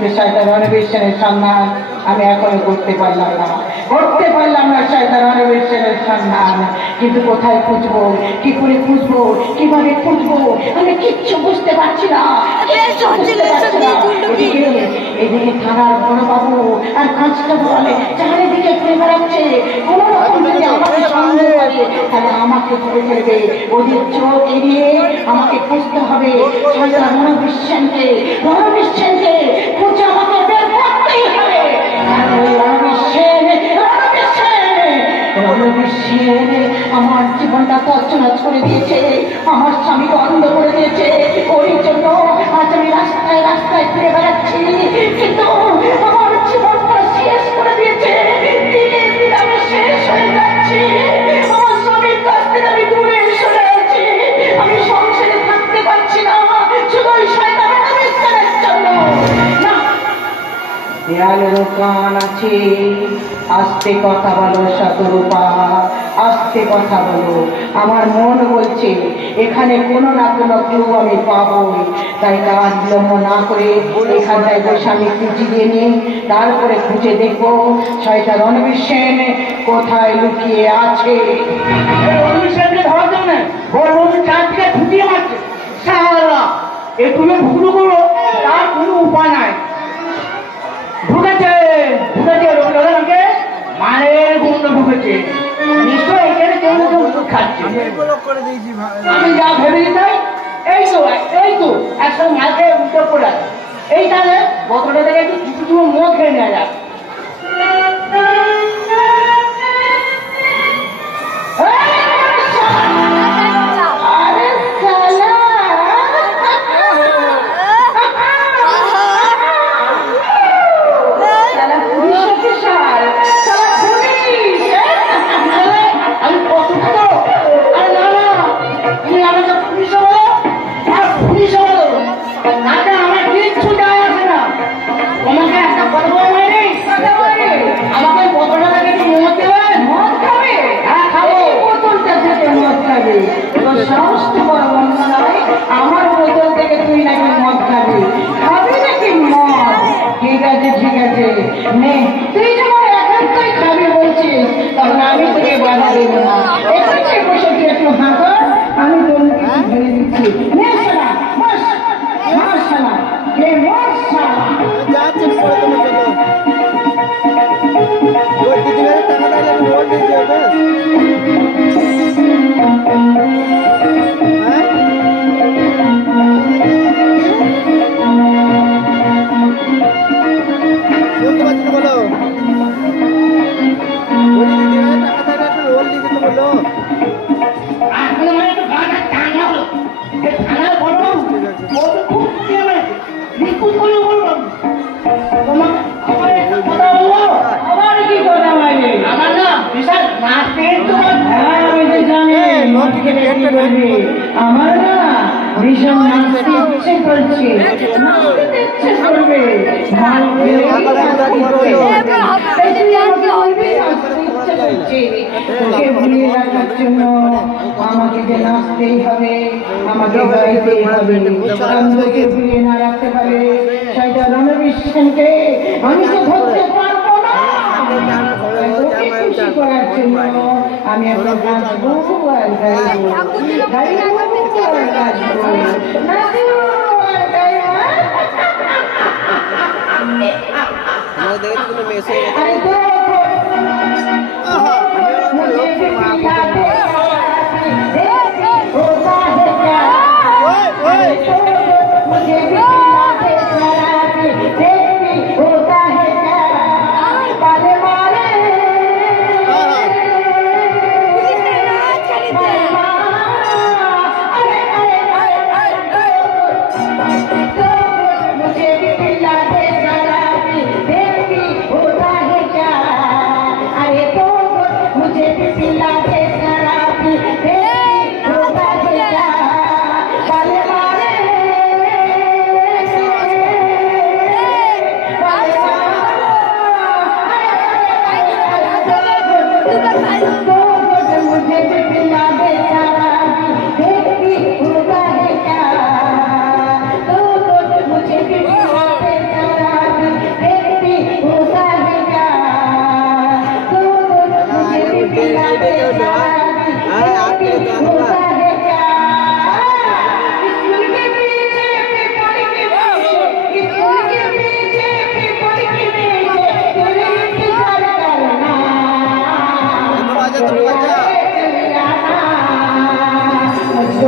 কিন্তু শয়তান অনবেশনের সন্ধান আমি এখনও করতে পারলাম না। করতে পারলাম না শয়তান অনবেশনের সন্ধান কিন্তু কোথায় খুঁজবো? কি করে খুঁজবো? কীভাবে খুঁজবো? আমি কিচ্ছু বুঝতে পারছি না। এদিকে থানার বড় বাবু আর কাঁচটা বলে চারিদিকে ঘুরে বেড়াচ্ছে। কোনো রকম যদি আমাকে সন্দেহ করে তাহলে আমাকে ধরে ফেলবে। ওদের চোখ এড়িয়ে আমাকে খুঁজতে হবে। শয়তান রণবিশ্বানকে রণবিশ্বানকে আমার জীবনটা পচনা করে দিয়েছে। আমার স্বামী বন্ধ করে দিয়েছে। ওই জন্য আজ আমি রাস্তায় রাস্তায় ঘুরে বেড়াচ্ছি। কিন্তু দেয়ালেরও কান আছে। আস্তে কথা বলো শতরূপা আস্তে কথা বলো। আমার মন বলছে, এখানে কোনো না কোনো ক্লু আমি পাবোই। তাই কাজ বিলম্ব না করে এখানটায় বসে আমি খুঁজি দিয়ে নিই, তারপরে খুঁজে দেখব শয়তান অনবিশ্বেন কোথায় লুকিয়ে আছে। অনুষ্ঠানকে ধরার জন্য বড় বড় চারদিকে ঢুকিয়ে মারছে। সারা এগুলো ভুলো করো তার কোনো উপায় নাই। ঢুকেছে ঢুকেছে রবিনগর আমাকে মায়ের গুন্ড ঢুকেছে নিশ্চয় এখানে কেউ না কেউ ওষুধ খাচ্ছে। আমি যা ভেবে তাই। এই তো এই তো একশো মাকে উল্টো পড়ে এই তাহলে বোতলটা থেকে একটু কিছু কিছু মদ খেয়ে নেওয়া যাক। সাহস থানার বড় ও তো খুব প্রিয় মেয়ে। নিখুঁত করে বললাম তোমাকে আমার একটা কথা বলব? আবার কি কথা বলে আমার না বিশাল নাচের তো হ্যাঁ, আমি তো জানি। আমার না ভীষণ নাচতে ইচ্ছে করছে। নাচতে ইচ্ছে করবে। ভালো ইচ্ছে করছে। তোকে ভুলিয়ে রাখার জন্য আমাকে যে নাচতেই হবে আমাকে গাইতেই হবে। চন্দ্রকে ভুলিয়ে না রাখতে পারে সেটা রণবিশ্বানকে আমি তো ধরতে পারব না। খুশি করার জন্য আমি এখন নাচবো আর গাইবো। গাইবো আর নাচবো নাচবো আর গাইবো। আমরা দেখেছি কোনো মেসেজ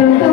Thank you.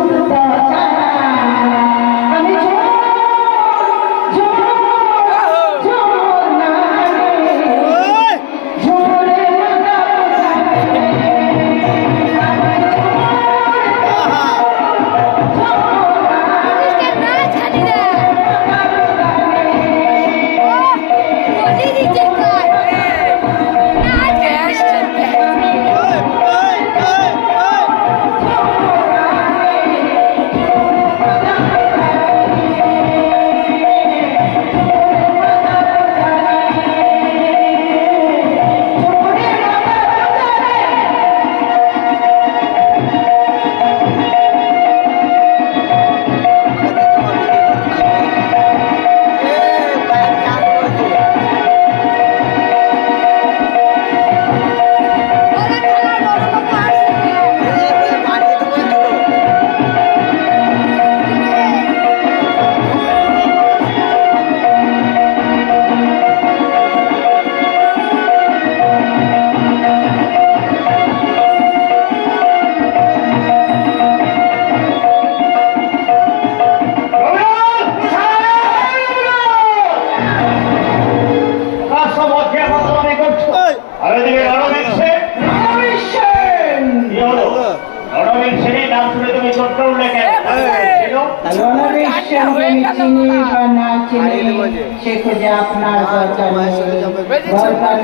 খুঁজে আপনার দরকার দরকার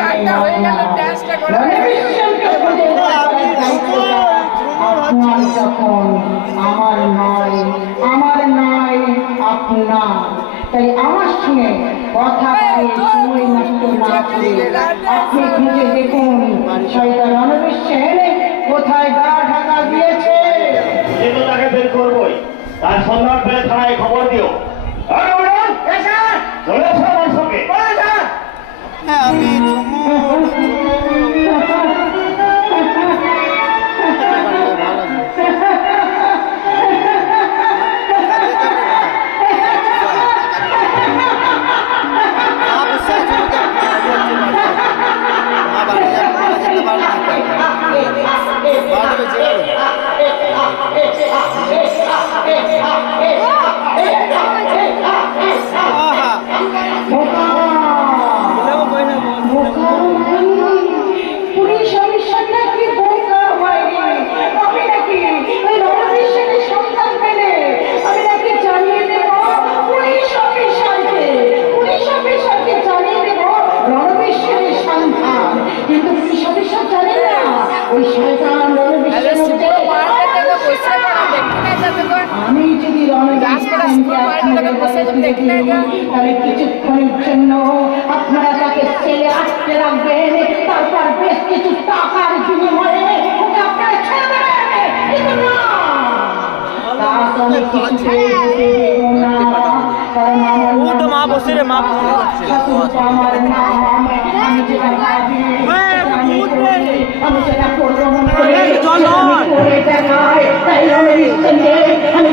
আপনার আপনার যখন আমার নয় আমার নয় আপনার। তাই আমার সঙ্গে কথা সময় নষ্ট না করে আপনি খুঁজে দেখুন শয়তান রণবীর সেন কোথায় গা ঢাকা দিয়েছে? সে তো তাকে বের করবোই তার সন্ধান পেলে থানায় খবর দিও। কিছু টাকার বিনিময়ে ওকে আপনারা ছেড়ে দেবেন। কিন্তু না! তা তো আমি ও তো মা বসে রে, মা আমার নাম যেটা ভাবি সেটা আমি করি দেখাই তাই আমি আমি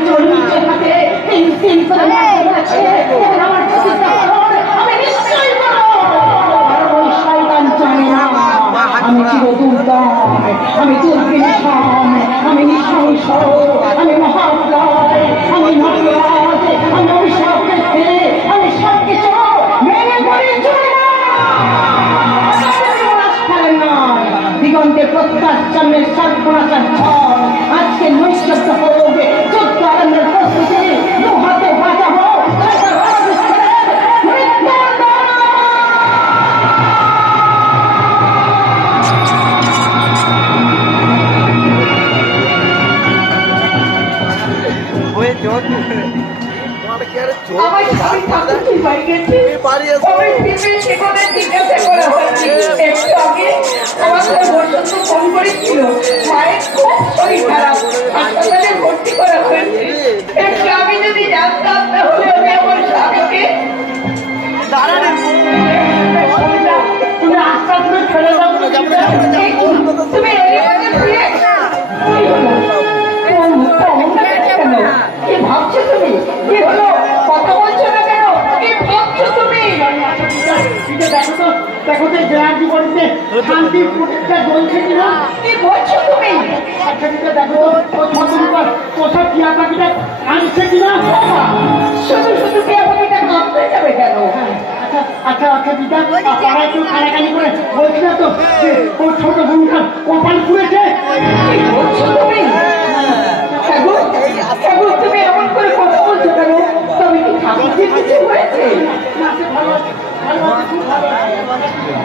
দিগন্তে প্রত্যাশ্চন্যের সর্বনাশার ঝড় আজকে নৈশব্দ হোক যুদ্ধ আরম্ভের প্রস্তুতি দু হাতে বাজাবো আমার আমি জিজ্ঞাসা করা হয়েছে। একটু দেখো তো দেখো তো গ্রাম জীবনীতে শান্তির প্রতিষ্ঠা জ্বলছে কিনা? কি বলছো তুমি? আচ্ছা দেখো তো ওই পোষা টিয়া পাখিটা আনছে কিনা? শুধু শুধু টিয়া পাখিটা কাঁপতে যাবে কেন? আচ্ছা আচ্ছা আচ্ছা দিদা পাড়ায় কেউ কানাকানি করে বলছি না তো যে ওর ছোট বোনটা কপাল পুড়েছে বলছো তুমি? ঠাকুর ঠাকুর তুমি এমন করে কথা বলছো কেন? তবে কি ঠাকুর কিছু হয়েছে? ভালো আছে ভালো আছে খুব ভালো আছে